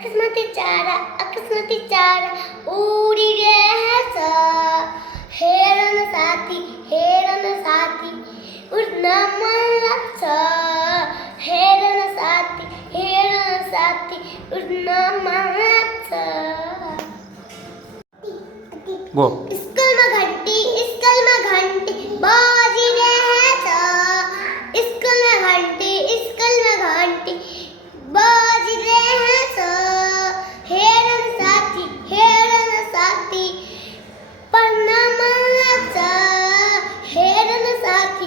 अकस्माती चारा उडिरहेछ हेर न साथी उड्न मन लाग्छ हेर न साथी उड्न मन लाग्छ गो स्कुलमा घन्टी बजिरहेछ स्कुलमा घन्टी बजिरहेछ हेर न साथी पढ्न मन लाग्छ हेर न साथी